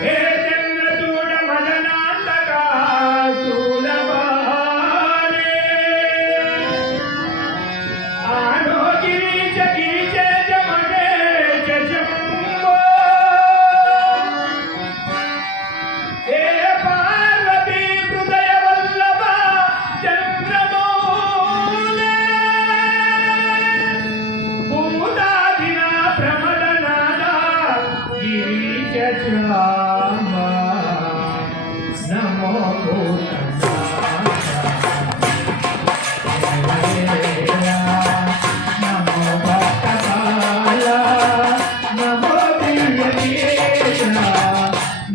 Yeah.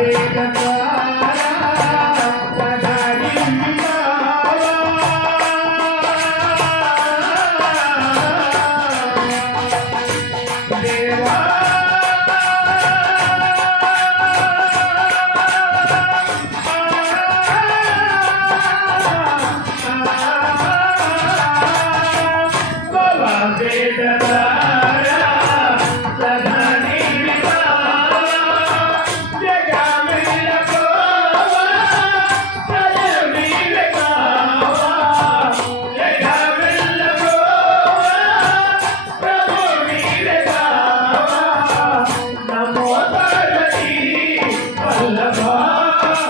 I'm